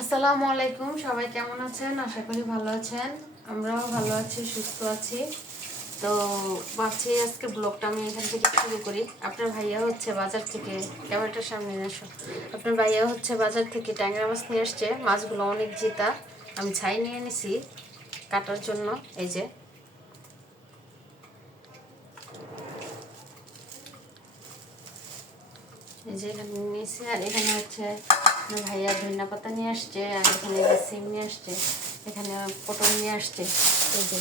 আসসালামু আলাইকুম, সবাই কেমন আছেন? আশা করি ভালো আছেন। আমরাও ভালো আছি, সুস্থ আছি। তো ভাবছি আজকে ব্লগটা আমি এখান থেকে শুরু করি। আপনার ভাইয়া হচ্ছে বাজার থেকে, ক্যামেরাটার সামনে আসো আপনার ভাইয়া হচ্ছে বাজার থেকে ট্যাংরা মাছ নিয়ে আসছে। মাছগুলো অনেক জিতা। আমি ছাই নিয়ে নিছি কাটার জন্য, এই যে। এই যে এখানে নিয়েছি আর এখানে হচ্ছে ভাইয়া ধনিয়া পাতা নিয়ে আসছে, আর এখানে সিম নিয়ে আসছে, এখানে পটল নিয়ে আসছে। এই যে,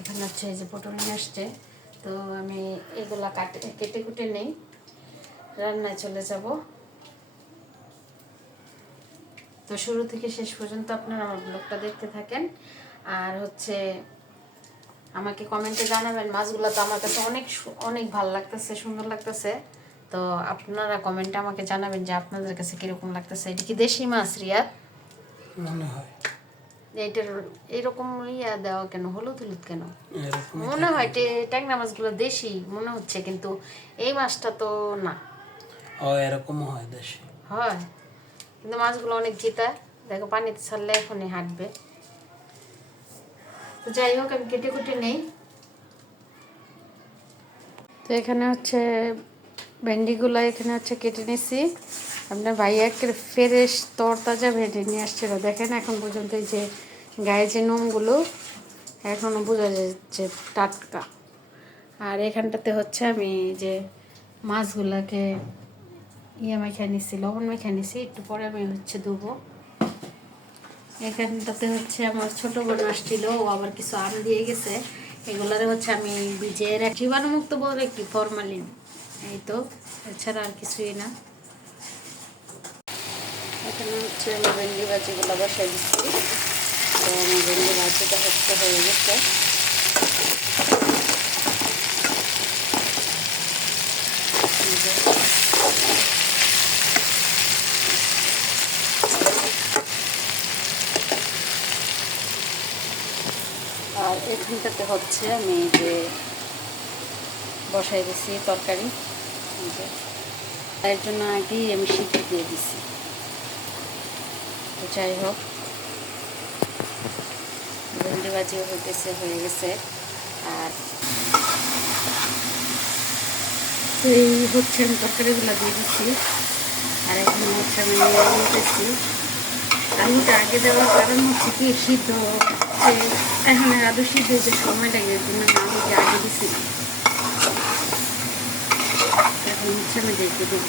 এখানে হচ্ছে এই যে পটল নিয়ে আসছে। তো আমি এগুলা কাটে, কেটে কুটে নেই। রান্নায় চলে যাব। তো শুরু থেকে শেষ পর্যন্ত আপনারা আমার ব্লগটা দেখতে থাকেন। আর হচ্ছে আমাকে কমেন্টে জানাবেন, মাছগুলো তো আমার কাছে অনেক অনেক ভালো লাগতেছে, সুন্দর লাগতেছে। তো আপনারা কমেন্টে আমাকে জানাবেন যে আপনাদের কাছে কীরকম লাগতেছে। এটা কি দেশি মাছ রিয়াদ? মনে হয়। এইটার এরকম ইয়া দেওয়া কেন? হলুদ হলুদ কেন? মনে হয় টে- ট্যাংরা মাছগুলো দেশি মনে হচ্ছে কিন্তু এই মাছটা তো না। ও এরকম হয় দেশে। হয়। কিন্তু মাছগুলো অনেক জিতা। দেখো পানিতে ছাড়লে এখনই হাঁটবে। তো যাই হোক আমি কেটে কুটে নেই। তো এখানে হচ্ছে ভেন্ডিগুলো এখানে হচ্ছে কেটে নিছি। আপনার ভাইয়া ফ্রেশ তরতাজা ভেন্ডি নিয়ে আসছিল। দেখেন এখন পর্যন্ত এই যে গায়ে যে নোমগুলো এখনও বোঝা যাচ্ছে টাটকা। আর এখানটাতে হচ্ছে আমি যে মাছগুলোকে ইয়ে মেখে নিছি, লবণ মেখে নিছি, একটু পরে আমি হচ্ছে দেবো এখানটাতে হচ্ছে আমার ছোট বোন আসছিল, ও আবার কিছু আম দিয়ে গেছে। এগুলারে হচ্ছে আমি ভিজিয়ে রাখি। জীবাণুমুক্ত বলে কি? ফরমালিন। এই তো, এছাড়া আর কিছুই না। এখানে হচ্ছে আমি ভেন্ডি ভাজিগুলো বসাই দিচ্ছি। তো আমার ভেন্ডি ভাজিটা হচ্ছে হয়ে গেছে। আর এখানটাতে হচ্ছে আমি যে বসাই দিছি তরকারি। এর জন্য আগেই আমি দিয়ে দিছি। তো যাই হোক। হইতেছে, হয়ে গেছে। আর এই হচ্ছে আমি তরকারিগুলো দিয়ে দিচ্ছি আর এখন হচ্ছে আমি নিতেছি। আলুটা আগে দেওয়ার কারণ হচ্ছে কি, সিদ্ধ এখন আলু সিদ্ধ যে সময় লাগে এর জন্য আগে দিছি এখন হচ্ছে আমি দেখে দেবো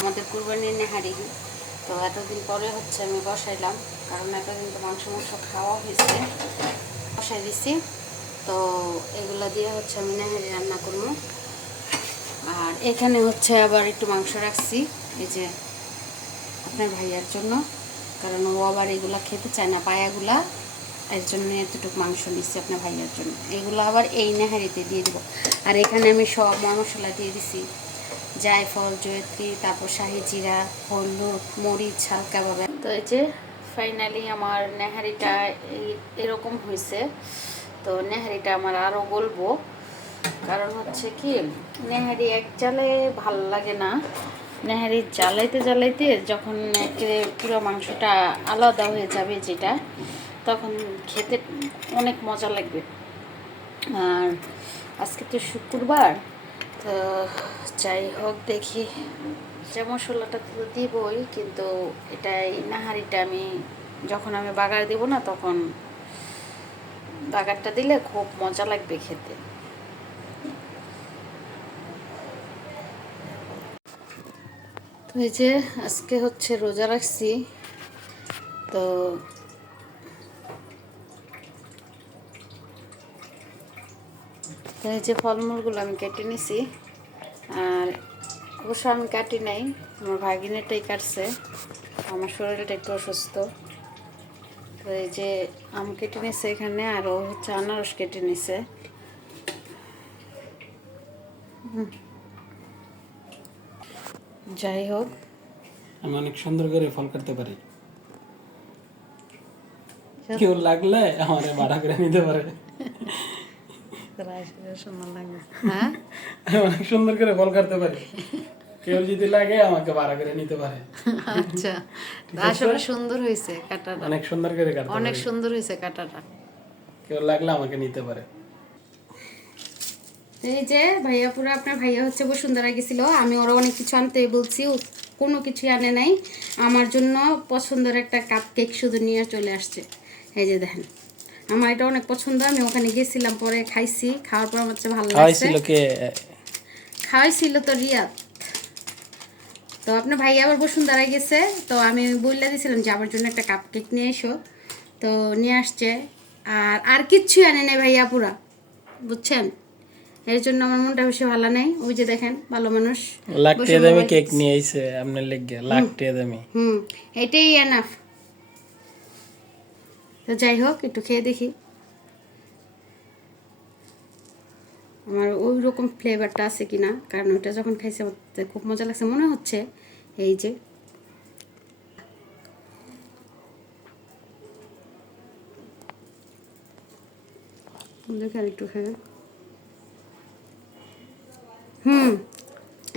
আমাদের কুরবানির নেহারি তো এতদিন পরে হচ্ছে আমি বসাইলাম, কারণ এতদিন তো মাংস মাংস খাওয়া হয়েছে। বসাই দিছি। তো এগুলা দিয়ে হচ্ছে আমি নেহারি রান্না করব। আর এখানে হচ্ছে আবার একটু মাংস রাখছি, এই যে আপনার ভাইয়ার জন্য, কারণ ও আবার এগুলা খেতে চায় না, পায়াগুলা। এর জন্য এতটুকু মাংস নিচ্ছি আপনার ভাইয়ার জন্য। এগুলো আবার এই নেহারিতে দিয়ে দেবো। আর এখানে আমি সব মশলা দিয়ে দিছি। জায়ফল, জয়ত্রী, তারপর শাহি জিরা, হলুদ, মরিচ হালকাভাবে তো এই যে ফাইনালি আমার নেহারিটা এরকম হয়েছে। তো নেহারিটা আমার আরও বলব কারণ হচ্ছে কি, নেহারি এক জালে ভালো লাগে না। নেহারি জ্বালাইতে জ্বালাইতে যখন একেবারে পুরো মাংসটা আলাদা হয়ে যাবে যেটা তখন খেতে অনেক মজা লাগবে। আর আজকে তো শুক্রবার, তো যাই হোক দেখি। যে মশলাটা তো দিবই, কিন্তু এটা এই নাহারিটা আমি যখন আমি বাগার দিব না তখন বাগারটা দিলে খুব মজা লাগবে খেতে। তো এই যে আজকে হচ্ছে রোজা রাখছি, তো তো এই যে ফলমূলগুলো আমি কেটে নিছি আর অবশ্য আমি কাটি নাই আমার ভাগিনেটাই কাটছে আমার শরীরটা একটু অসুস্থ। তো এই যে আম কেটে নিছে এখানে আর ও হচ্ছে আনারস কেটে নিছে। যাই হোক। আমি অনেক সুন্দর করে ফল করতে পারি। কেউ লাগলে আমার ভাড়া করে নিতে পারে। সুন্দর লাগে হ্যাঁ? সুন্দর করে ফল কাটতে পারি কেউ যদি লাগে আমাকে ভাড়া করে নিতে পারে। আচ্ছা। আসলে সুন্দর হয়েছে কাটাটা। অনেক সুন্দর করে কাটতে অনেক সুন্দর হয়েছে কাটাটা। কেউ লাগলে আমাকে নিতে পারে। এই যে ভাইয়া পুরো আপনার ভাইয়া হচ্ছে বসুন্ধরা গেছিল। আমি ওরা অনেক কিছু আনতে বলছি কোনো কিছু আনে নাই। আমার জন্য পছন্দের একটা কাপ কেক শুধু নিয়ে চলে আসছে। এই যে দেখেন। আমার এটা অনেক পছন্দ আমি ওখানে গেছিলাম পরে খাইছি খাওয়ার পর আমার ভালো লাগছে। কে? খাওয়াইছিল তো রিয়াদ। তো আপনার ভাই আবার বসুন্ধরায় গেছে তো আমি বললে দিয়েছিলাম যে আমার জন্য একটা কাপ কেক নিয়ে এসো। তো নিয়ে আসছে আর আর কিচ্ছুই আনে নেই ভাইয়া পুরা বুঝছেন? এর জন্য আমার মনটা বেশি ভালো নেই। ওই যে দেখেন ভালো মানুষ। লাখ টাকা দামি কেক নিয়ে আইছে আপনার লেগে লাখ টাকা দামি। হুম এটাই এনাফ তো যাই হোক, একটু খেয়ে দেখি। আমার ওই রকম ফ্লেভারটা আছে কিনা, কারণ ওইটা যখন খাইছে খুব মজা লাগছে। মনে হচ্ছে এই যে হুম,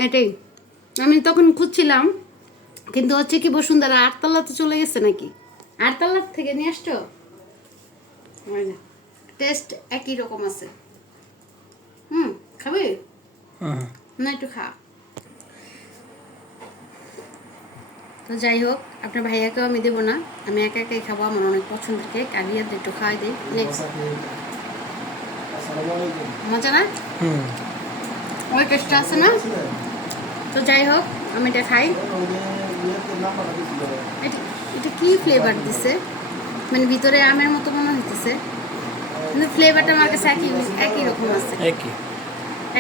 এটাই। আমি তখন খুঁজছিলাম, কিন্তু হচ্ছে কি বসুন্ধরা আটতলাতে চলে গেছে নাকি? আটতলা থেকে নিয়ে আসছো? টেস্ট একই রকম আছে। হুম খাবে? হুম। না একটু খা। তো যাই হোক আপনার ভাইয়াকেও আমি দেবো না। আমি একা একাই খাব আমার অনেক পছন্দের কেক আর একটু খাওয়াই দিই। নেক্সট মজা না? ওই টেস্টটা আছে না? তো যাই হোক আমি এটা খাই। এটা কি ফ্লেভার দিছে? মানে ভিতরে আমের মতো মনে হইতেছে। কিন্তু ফ্লেভারটা আমার কাছে একই একই রকম আছে। একই।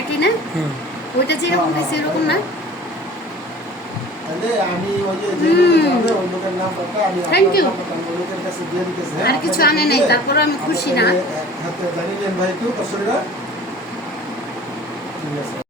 একই না? হুম। ওইটা যেরকম দিছে এরকম না? আমি ওই যে ওই লোকের নাম্বারটা আমি Thank you. আপনার কাছে দিয়ে দিতেছি আর কিছু আনে নাই তারপরে আমি খুশি না।